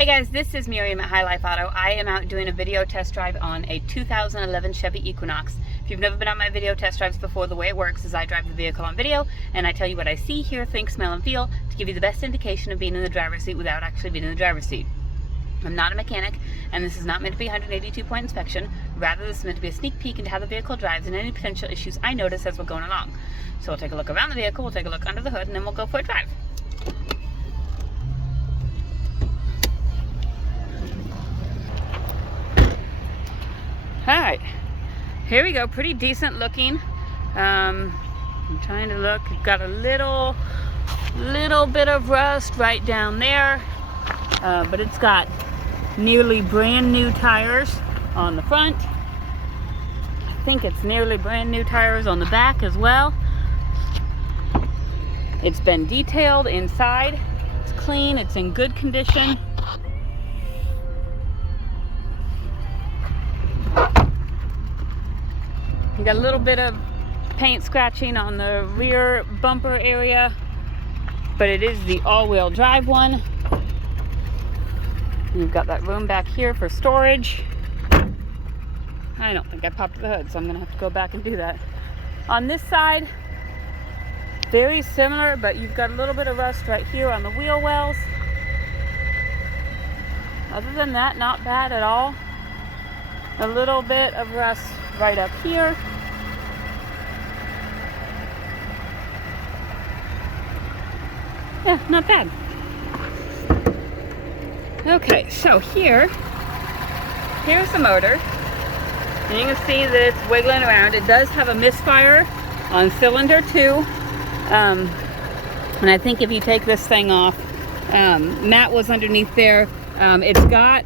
Hey guys, this is Miriam at High Life Auto. I am out doing a video test drive on a 2011 Chevy Equinox. If you've never been on my video test drives before, the way it works is I drive the vehicle on video and I tell you what I see, hear, think, smell, and feel to give you the best indication of being in the driver's seat without actually being in the driver's seat. I'm not a mechanic, and this is not meant to be a 182-point inspection. Rather, this is meant to be a sneak peek into how the vehicle drives and any potential issues I notice as we're going along. So we'll take a look around the vehicle, we'll take a look under the hood, and then we'll go for a drive. Alright, here we go. Pretty decent looking. I'm trying to look. You've got a little bit of rust right down there, but it's got nearly brand new tires on the front. I think it's nearly brand new tires on the back as well. It's been detailed inside. It's clean. It's in good condition. You got a little bit of paint scratching on the rear bumper area, but it is the all-wheel drive one. You've got that room back here for storage. I don't think I popped the hood, so I'm gonna have to go back and do that. On this side, very similar, but you've got a little bit of rust right here on the wheel wells. Other than that, not bad at all. A little bit of rust right up here. Yeah, not bad. Okay, so here's the motor. And you can see that it's wiggling around. It does have a misfire on cylinder 2. And I think if you take this thing off, Matt was underneath there. It's got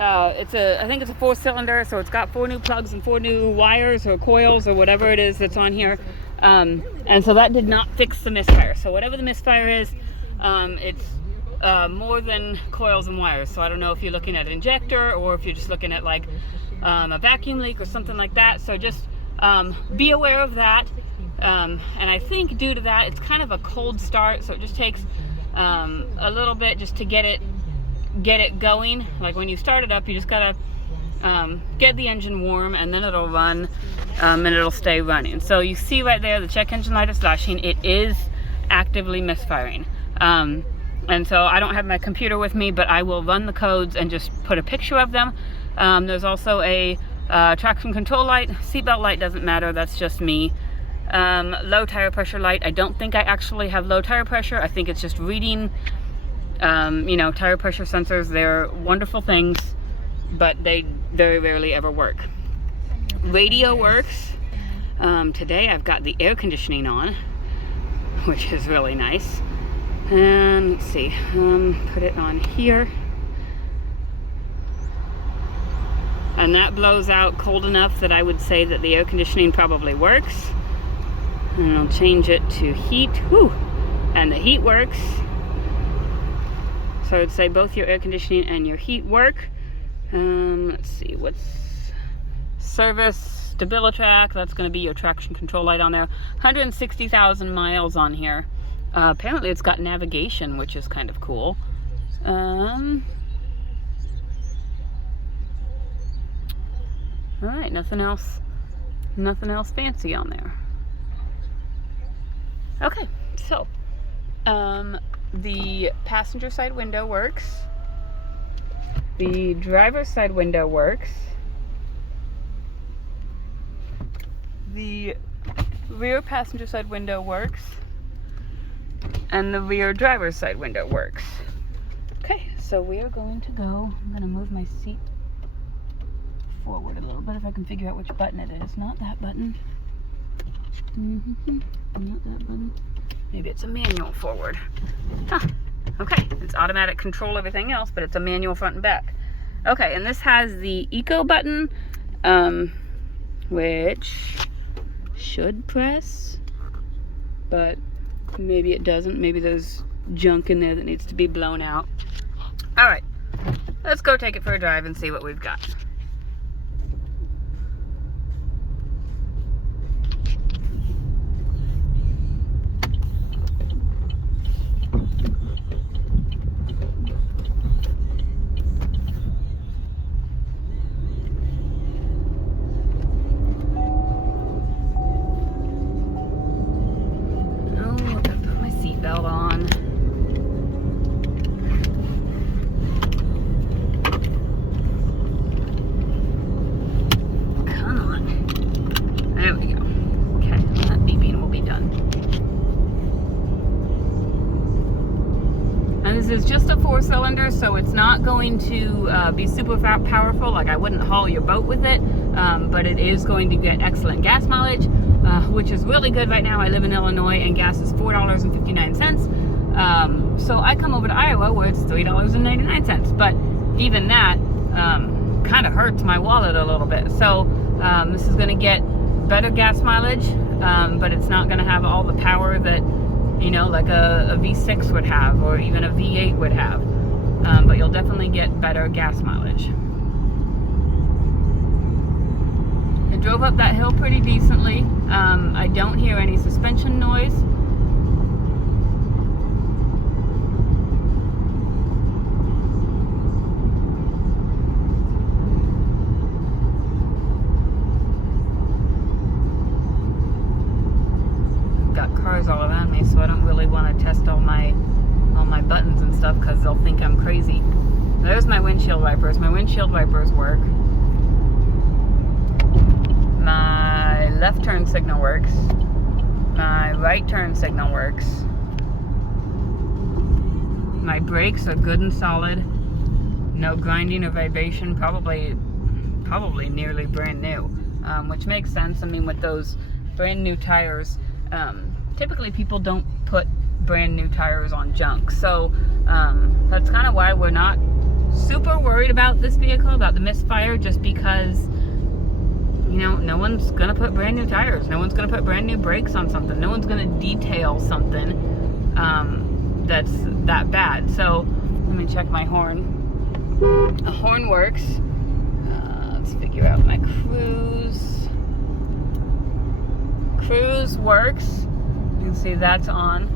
I think it's a 4-cylinder, so it's got 4 new plugs and 4 new wires or coils or whatever it is that's on here. And so that did not fix the misfire. So whatever the misfire is, it's more than coils and wires. So I don't know if you're looking at an injector or if you're just looking at like a vacuum leak or something like that. So just be aware of that. And I think due to that, it's kind of a cold start. So it just takes a little bit just to get it going. Like when you start it up, you just gotta get the engine warm, and then it'll run, and it'll stay running. So you see right there, the check engine light is flashing. It is actively misfiring. And so I don't have my computer with me, but I will run the codes and just put a picture of them. There's also a traction control light. Seatbelt light doesn't matter, that's just me. Low tire pressure light. I don't think I actually have low tire pressure. I think it's just reading tire pressure sensors. They're wonderful things, but they very rarely ever work. Radio works. Today I've got the air conditioning on, which is really nice. And let's see, put it on here. And that blows out cold enough that I would say that the air conditioning probably works. And I'll change it to heat. Whew! And the heat works. So I would say both your air conditioning and your heat work. Let's see, what's service, StabiliTrak, that's going to be your traction control light on there. 160,000 miles on here. Apparently it's got navigation, which is kind of cool. Alright, nothing else fancy on there. Okay, so the passenger side window works. The driver's side window works. The rear passenger side window works. And the rear driver's side window works. Okay, so we are going to go. I'm going to move my seat forward a little bit if I can figure out which button it is. Not that button. Not that button. Maybe it's a manual forward. Huh. Okay, it's automatic control everything else, but it's a manual front and back. Okay, and this has the eco button, which should press, but maybe it doesn't. Maybe there's junk in there that needs to be blown out. All right, let's go take it for a drive and see what we've got. 4-cylinder, so it's not going to be super powerful. Like, I wouldn't haul your boat with it, but it is going to get excellent gas mileage, which is really good right now. I live in Illinois and gas is $4.59. So I come over to Iowa where it's $3.99, but even that kind of hurts my wallet a little bit. So this is going to get better gas mileage, but it's not going to have all the power that, you know, like a V6 would have, or even a V8 would have. But you'll definitely get better gas mileage. I drove up that hill pretty decently. I don't hear any suspension noise. Got cars all around me, so I don't really want to test all my buttons and stuff because they'll think I'm crazy. There's my windshield wipers. My windshield wipers work. My left turn signal works. My right turn signal works. My brakes are good and solid. No grinding or vibration. Probably nearly brand new, which makes sense. I mean, with those brand new tires, typically people don't put brand new tires on junk, so that's kind of why we're not super worried about this vehicle, about the misfire, just because, you know, no one's gonna put brand new tires, no one's gonna put brand new brakes on something, no one's gonna detail something that's that bad. So let me check my horn. The horn works. Let's figure out my cruise works. You can see that's on.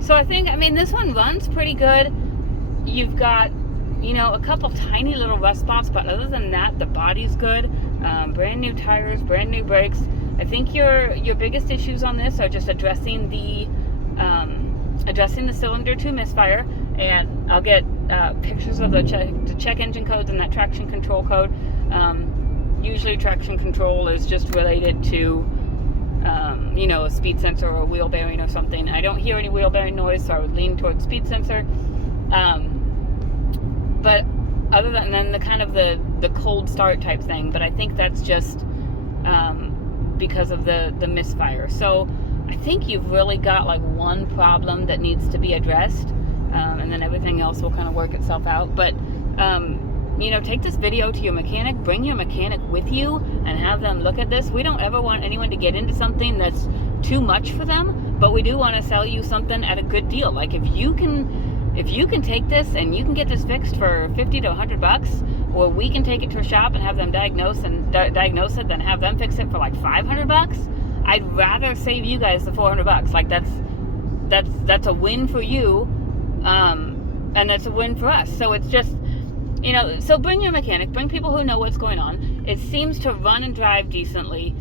So I think, I mean, this one runs pretty good. You've got, you know, a couple tiny little rust spots, but other than that, the body's good. Brand new tires, brand new brakes. I think your biggest issues on this are just addressing the cylinder 2 misfire, and I'll get pictures of the check engine codes and that traction control code. Usually traction control is just related to you know, a speed sensor or a wheel bearing or something. I don't hear any wheel bearing noise, so I would lean towards speed sensor. But other than then the kind of the cold start type thing, but I think that's just because of the misfire. So I think you've really got like one problem that needs to be addressed, and then everything else will kind of work itself out. But you know, take this video to your mechanic, bring your mechanic with you and have them look at this. We don't ever want anyone to get into something that's too much for them, but we do want to sell you something at a good deal. Like, if you can take this and you can get this fixed for 50 to 100 bucks, or we can take it to a shop and have them diagnose it than have them fix it for like 500 bucks, I'd rather save you guys the 400 bucks. Like, that's a win for you, and that's a win for us. So it's just, you know, so bring your mechanic, bring people who know what's going on. It seems to run and drive decently.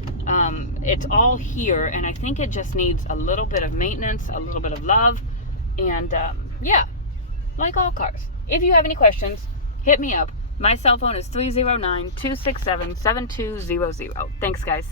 It's all here, and I think it just needs a little bit of maintenance, a little bit of love, and yeah, like all cars. If you have any questions, hit me up. My cell phone is 309-267-7200. Thanks, guys.